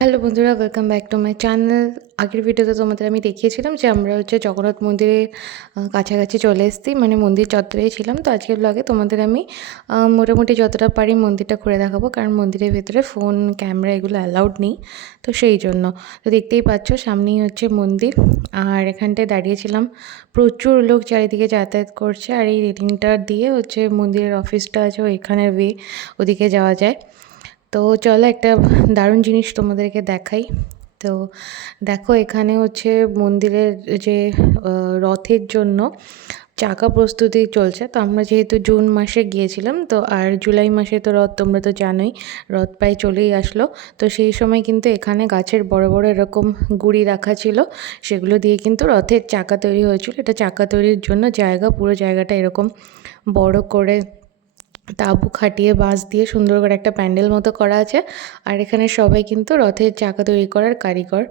Hello বন্ধুরা welcome back to my channel আগের ভিডিওতে তোমাদের আমি দেখিয়েছিলাম যে আমরা হচ্ছে জগন্নাথ মন্দিরের কাছাকাছি চলে এসেছি মানে মন্দির চত্বরেই ছিলাম। তো আজকের ব্লগে তোমাদের আমি মোটামুটি যতটা পারি মন্দিরটা ঘুরে দেখাবো, কারণ মন্দিরের ভেতরে ফোন ক্যামেরা এগুলো অ্যালাউড নেই। তো সেই জন্য, তো দেখতেই পাচ্ছ সামনেই হচ্ছে মন্দির, আর এখানটায় দাঁড়িয়েছিলাম। প্রচুর লোক চারিদিকে যাতায়াত করছে, আর এই রেলিংটা দিয়ে হচ্ছে মন্দিরের অফিসটা আছে ওইখানের ওদিকে যাওয়া যায়। তো চলো একটা দারুণ জিনিস তোমাদেরকে দেখাই। তো দেখো এখানে হচ্ছে মন্দিরের যে রথের জন্য চাকা প্রস্তুতি চলছে। তো আমরা যেহেতু জুন মাসে গিয়েছিলাম, তো আর জুলাই মাসে তো রথ তোমরা তো জানোই, রথ প্রায় চলেই আসলো। তো সেই সময় কিন্তু এখানে গাছের বড় বড় এরকম গুড়ি রাখা ছিল, সেগুলো দিয়ে কিন্তু রথের চাকা তৈরি হয়েছিল। এটা চাকা তৈরির জন্য জায়গা, পুরো জায়গাটা এরকম বড় করে তাঁবু খাটিয়ে, বাঁশ দিয়ে সুন্দর করে একটা প্যান্ডেল মতো করা আছে। আর এখানে সবাই কিন্তু রথের চাকা তৈরি করার কারিগর।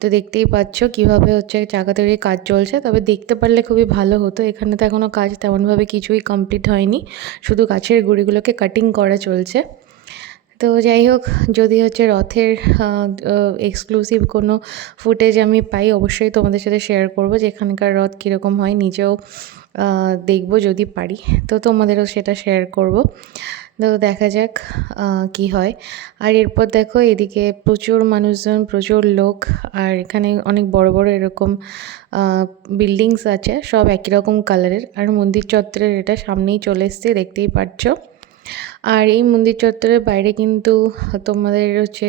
তো দেখতেই পাচ্ছ কীভাবে হচ্ছে চাকা তৈরির কাজ চলছে। তবে দেখতে পারলে খুবই ভালো হতো। এখানে তো এখনও কাজ তেমনভাবে কিছুই কমপ্লিট হয়নি। শুধু গাছের গুঁড়িগুলোকে কাটিং করা চলছে। তো যাই হোক, যদি হচ্ছে রথের এক্সক্লুসিভ কোনো ফুটেজ আমি পাই, অবশ্যই তোমাদের সাথে শেয়ার করব যে এখানকার রথ কীরকম হয়। নিজেও দেখব যদি পারি। তো তোমাদেরও সেটা শেয়ার করব। তো দেখা যাক কি হয়। আর এরপর দেখো, এদিকে প্রচুর মানুষজন, প্রচুর লোক, আর এখানে অনেক বড় বড় এরকম বিল্ডিংস আছে, সব একই রকম কালারের আর মন্দির চত্বরের এটা সামনেই চলে এসছে, দেখতেই পাচ্ছ। আর এই মন্দির চত্বরের বাইরে কিন্তু তোমাদের হচ্ছে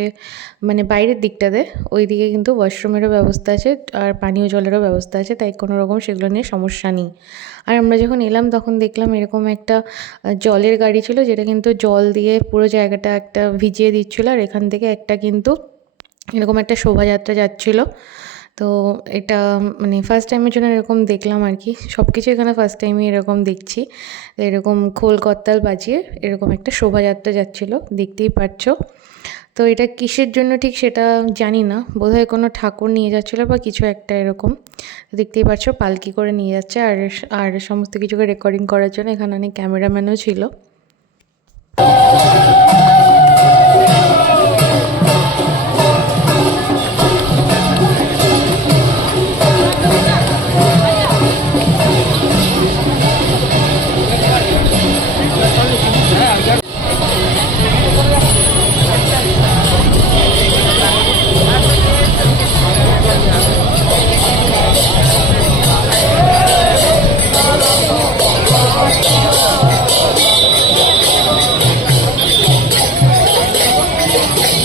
মানে বাইরের দিকটাতে ওই দিকে কিন্তু ওয়াশরুমেরও ব্যবস্থা আছে আর পানীয় জলেরও ব্যবস্থা আছে, তাই কোনো রকম সেগুলো নিয়ে সমস্যা নেই। আর আমরা যখন এলাম তখন দেখলাম এরকম একটা জলের গাড়ি ছিল যেটা কিন্তু জল দিয়ে পুরো জায়গাটা একটা ভিজিয়ে দিচ্ছিল আর এখান থেকে একটা কিন্তু এরকম একটা শোভাযাত্রা যাচ্ছিল। তো এটা মানে ফার্স্ট টাইমের জন্য এরকম দেখলাম আর কি। সব কিছু এখানে ফার্স্ট টাইমই এরকম দেখছি। এরকম খোল করতাল বাজিয়ে এরকম একটা শোভাযাত্রা যাচ্ছিল, দেখতেই পাচ্ছ তো এটা কিসের জন্য ঠিক সেটা জানি না। বোধহয় কোনো ঠাকুর নিয়ে যাচ্ছিল বা কিছু একটা এরকম। দেখতেই পাচ্ছ পালকি করে নিয়ে যাচ্ছে আর আর সমস্ত কিছুকে রেকর্ডিং করার জন্য এখানে অনেক ক্যামেরাম্যানও ছিল। Yeah.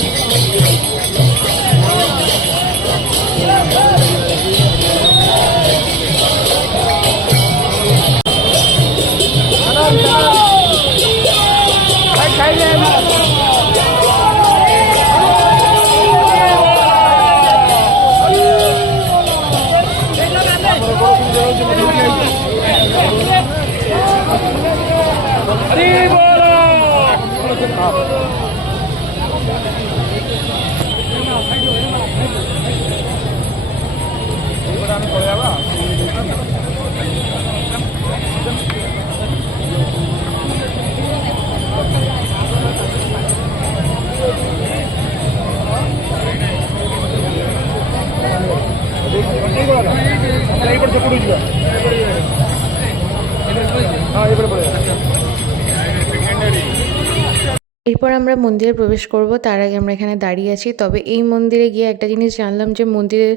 এরপর আমরা মন্দিরে প্রবেশ করব, তার আগে আমরা এখানে দাঁড়িয়ে আছি। তবে এই মন্দিরে গিয়ে একটা জিনিস জানলাম যে মন্দিরে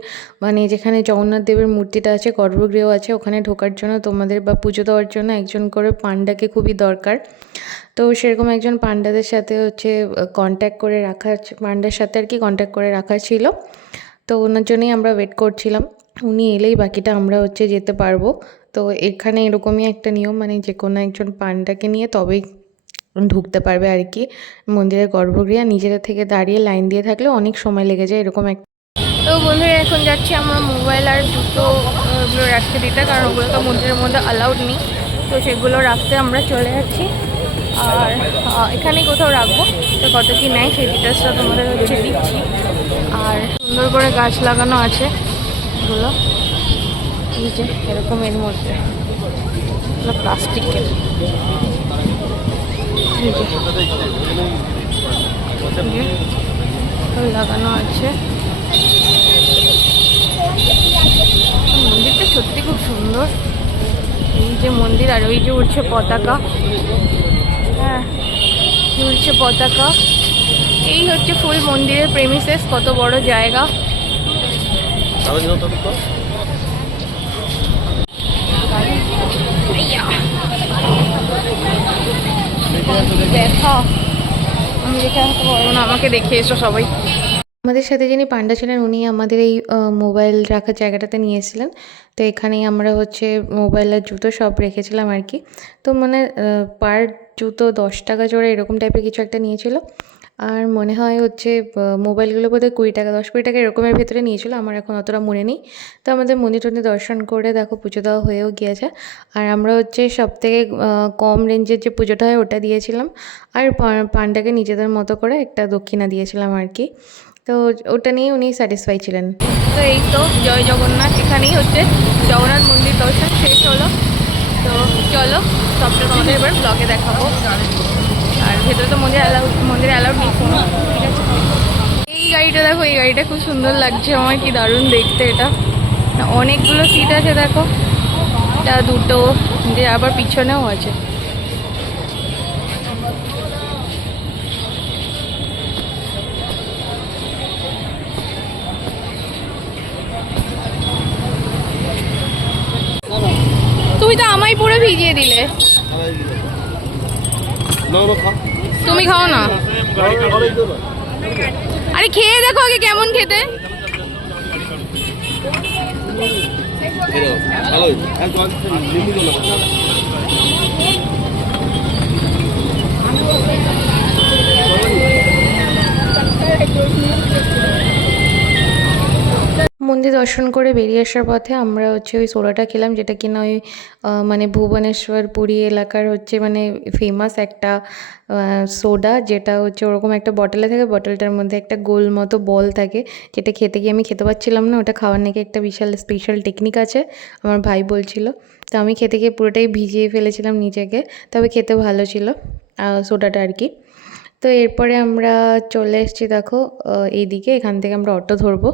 মানে যেখানে জগন্নাথ দেবের মূর্তিটা আছে, গর্ভগৃহ আছে, ওখানে ঢোকার জন্য তোমাদের বা পুজো দেওয়ার জন্য একজন করে পান্ডাকে খুবই দরকার। তো সেরকম একজন পান্ডাদের সাথে হচ্ছে কন্ট্যাক্ট করে রাখা পান্ডার সাথে আর কি কন্ট্যাক্ট করে রাখা ছিল। তো ওনার জন্যই আমরা ওয়েট করছিলাম। উনি এলেই বাকিটা আমরা হচ্ছে যেতে পারব। তো এখানে এরকমই একটা নিয়ম মানে যে কোনো একজন পান্ডাকে নিয়ে তবেই ঢুকতে পারবে আর কি। মন্দিরের গর্ভগৃহে নিজেরা থেকে দাঁড়িয়ে লাইন দিয়ে থাকলে অনেক সময় লেগে যায় এরকম এক তো বন্ধুরা এখন যাচ্ছি আমরা মোবাইল আর জুতো ওগুলো রাখতে দিতে কারণ ওগুলো তো মন্দিরের মধ্যে অ্যালাউড নেই। তো সেগুলো রাখতে আমরা চলে যাচ্ছি। আর আহ, এখানেই কোথাও রাখব তো কত কি নেয় সেই ডিটেলসটা তোমাদের হচ্ছে দিচ্ছি। আর সুন্দর করে গাছ লাগানো আছে এগুলো। এই যে, এরকম এর মধ্যে। প্লাস্টিকের। লাগানো আছে। মন্দিরটা সত্যি খুব সুন্দর। এই যে মন্দির আর ওই যে উঠছে পতাকা। হ্যাঁ উঠছে পতাকা। এই হচ্ছে ফুল মন্দিরের প্রেমিসেস কত বড় জায়গা। দেখে আসতে পারব না আমাকে দেখে এসো সবাই। আমাদের সাথে যিনি পান্ডা ছিলেন উনি আমাদের এই মোবাইল রাখার জায়গাটাতে নিয়েছিলেন এসেছিলেন। তো এখানেই আমরা হচ্ছে মোবাইল আর জুতো সব রেখেছিলাম আর কি। তো মানে পার জুতো দশ টাকা জোড়া এরকম টাইপের কিছু একটা নিয়েছিল। আর মনে হয় হচ্ছে মোবাইলগুলো বোধহয় কুড়ি টাকা, দশ কুড়ি টাকা এরকমের ভেতরে নিয়েছিল, আমার এখন অতটা মনে নেই। তো আমাদের মন্দির টন্দির দর্শন করে দেখো, পুজো দেওয়া হয়েও গিয়েছে। আর আমরা হচ্ছে সব থেকে কম রেঞ্জের যে পুজোটা হয়, ওটা দিয়েছিলাম। আর পা- পান্ডাকে নিজেদের মতো করে একটা দক্ষিণা দিয়েছিলাম আর কি। তো ওটা নিয়ে উনি স্যাটিসফাই ছিলেন। তো এই তো, জয় জগন্নাথ, এখানেই হচ্ছে জগন্নাথ মন্দির দর্শন, শেষ হলো। তো চলো সবটা তোমাদের এবার ব্লগে দেখাবো আর ভেতরে তো মন্দির মন্দিরে অ্যালাউড নেই ঠিক আছে। এই গাড়িটা দেখো, এই গাড়িটা খুব সুন্দর লাগছে আমার, কি দারুণ দেখতে এটা। অনেকগুলো সিট আছে দেখো এটা দুটো, যে আবার পিছনেও আছে। তুমি তো আমায় পুরো ভিজিয়ে দিলে। তুমি খাও না? আরে খেয়ে দেখো আগে কেমন খেতে। Thank জল মন্দির দর্শন করে বেরিয়ে আসার পথে আমরা হচ্ছে ওই সোডাটা খেলাম, যেটা কিনা ওই মানে ভুবনেশ্বর পুরী এলাকার হচ্ছে মানে ফেমাস একটা সোডা, যেটা হচ্ছে ওরকম একটা বটলে থাকে বটলটার মধ্যে একটা গোল মতো বল থাকে, যেটা খেতে গিয়ে আমি খেতে পাচ্ছিলাম না, ওটা খাওয়ার নাকি একটা বিশাল স্পেশাল টেকনিক আছে, আমার ভাই বলছিল। তো আমি খেতে গিয়ে পুরোটাই ভিজিয়ে ফেলেছিলাম নিজেকে, তবে খেতে ভালো ছিল সোডাটা আর কি। তো এরপরে আমরা চলে এসেছি, দেখো এইদিকে, এখান থেকে আমরা অটো ধরবো।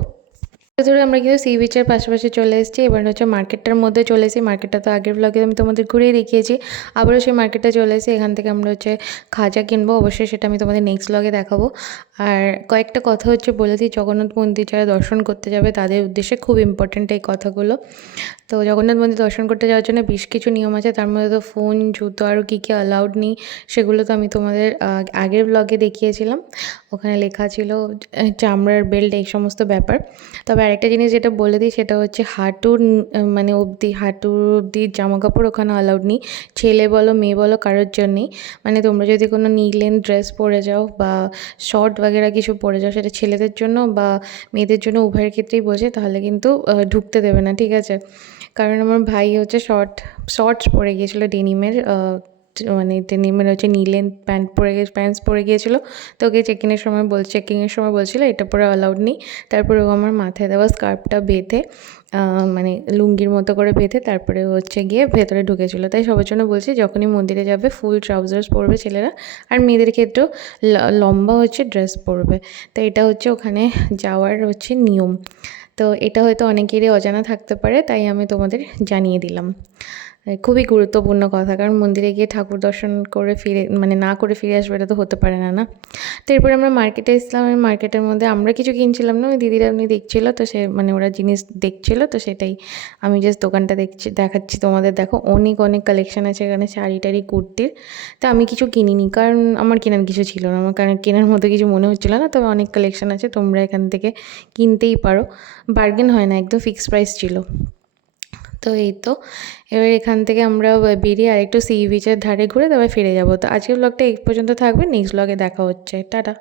ধরে আমরা কিন্তু সি বিচের পাশাপাশি চলে এসেছি। এবার হচ্ছে মার্কেটটার মধ্যে চলে এসেছি। মার্কেটটা তো আগের ব্লগে আমি তোমাদের ঘুরিয়ে দেখিয়েছি। আবারও সেই মার্কেটে চলে এসেছি। এখান থেকে আমরা হচ্ছে খাজা কিনবো। অবশ্যই সেটা আমি তোমাদের নেক্সট ব্লগে দেখাবো। আর কয়েকটা কথা হচ্ছে বলে দিই। জগন্নাথ মন্দির যারা দর্শন করতে যাবে, তাদের উদ্দেশ্যে খুব ইম্পর্ট্যান্ট এই কথাগুলো। তো জগন্নাথ মন্দির দর্শন করতে যাওয়ার জন্য বেশ কিছু নিয়ম আছে। তার মধ্যে তো ফোন জুতো আরও কী কী অ্যালাউড নেই, সেগুলো তো আমি তোমাদের আগের ব্লগে দেখিয়েছিলাম। ওখানে লেখা ছিল চামড়ার বেল্ট এই সমস্ত ব্যাপার। তবে আরেকটা জিনিস যেটা বলে দিই সেটা হচ্ছে হাঁটুর মানে অবধি, হাঁটুর অবধি জামা কাপড় ওখানে অ্যালাউড নেই। ছেলে বলো, মেয়ে বলো, কারোর জন্যেই মানে তোমরা যদি কোনো নীলেন ড্রেস পরে যাও বা শর্ট বাগেরা কিছু পরে যাও, সেটা ছেলেদের জন্য বা মেয়েদের জন্য উভয়ের ক্ষেত্রেই বোঝে, তাহলে কিন্তু ঢুকতে দেবে না, ঠিক আছে? কারণ আমার ভাই হচ্ছে শর্ট শর্টস পরে গিয়েছিল ডেনিমের মানে ডেনিমের হচ্ছে নি লেন্থ প্যান্ট পরে গিয়ে, প্যান্টস পরে গিয়েছিল। তো ওকে চেকিংয়ের সময় বল চেকিংয়ের সময় বলছিলো, এটা পরে অ্যালাউড নেই। তারপরে ও আমার মাথায় দেওয়া স্কার্ফটা বেঁধে মানে লুঙ্গির মতো করে বেঁধে তারপরে হচ্ছে গিয়ে ভেতরে ঢুকেছিলো। তাই সবার জন্য বলছি, যখনই মন্দিরে যাবে ফুল ট্রাউজার্স পরবে ছেলেরা আর মেয়েদের ক্ষেত্রেও লম্বা হচ্ছে ড্রেস পরবে। তো এটা হচ্ছে ওখানে যাওয়ার হচ্ছে নিয়ম। তো এটা হয়তো অনেকেরই অজানা থাকতে পারে, তাই আমি তোমাদের জানিয়ে দিলাম। খুবই গুরুত্বপূর্ণ কথা, কারণ মন্দিরে গিয়ে ঠাকুর দর্শন করে ফিরে মানে না করে ফিরে আসবে এটা তো হতে পারে না না? তো এরপরে আমরা মার্কেটে এসলাম মার্কেটের মধ্যে আমরা কিছু কিনছিলাম না, ওই দিদিরা এমনি দেখছিলো, তো সে মানে ওরা জিনিস দেখছিলো, তো সেটাই আমি জাস্ট দোকানটা দেখছি, দেখাচ্ছি তোমাদের, দেখো অনেক অনেক কালেকশন আছে এখানে শাড়ি টাড়ি, কুর্তির, তো আমি কিছু কিনিনি, কারণ আমার কেনার কিছু ছিল না, আমার কারণ কেনার মতো কিছু মনে হচ্ছিল না, তবে অনেক কালেকশন আছে, তোমরা এখান থেকে কিনতেই পারো। বার্গেন হয় না, একদম ফিক্সড প্রাইস ছিল। তো এই তো। এবার এখান থেকে আমরা বেরিয়ে আরেকটু সি বিচের ধারে ঘুরে তারপর ফিরে যাব। তো আজকের ব্লগটা এই পর্যন্ত থাকবে। নেক্সট ব্লগে দেখা হচ্ছে। টাটা।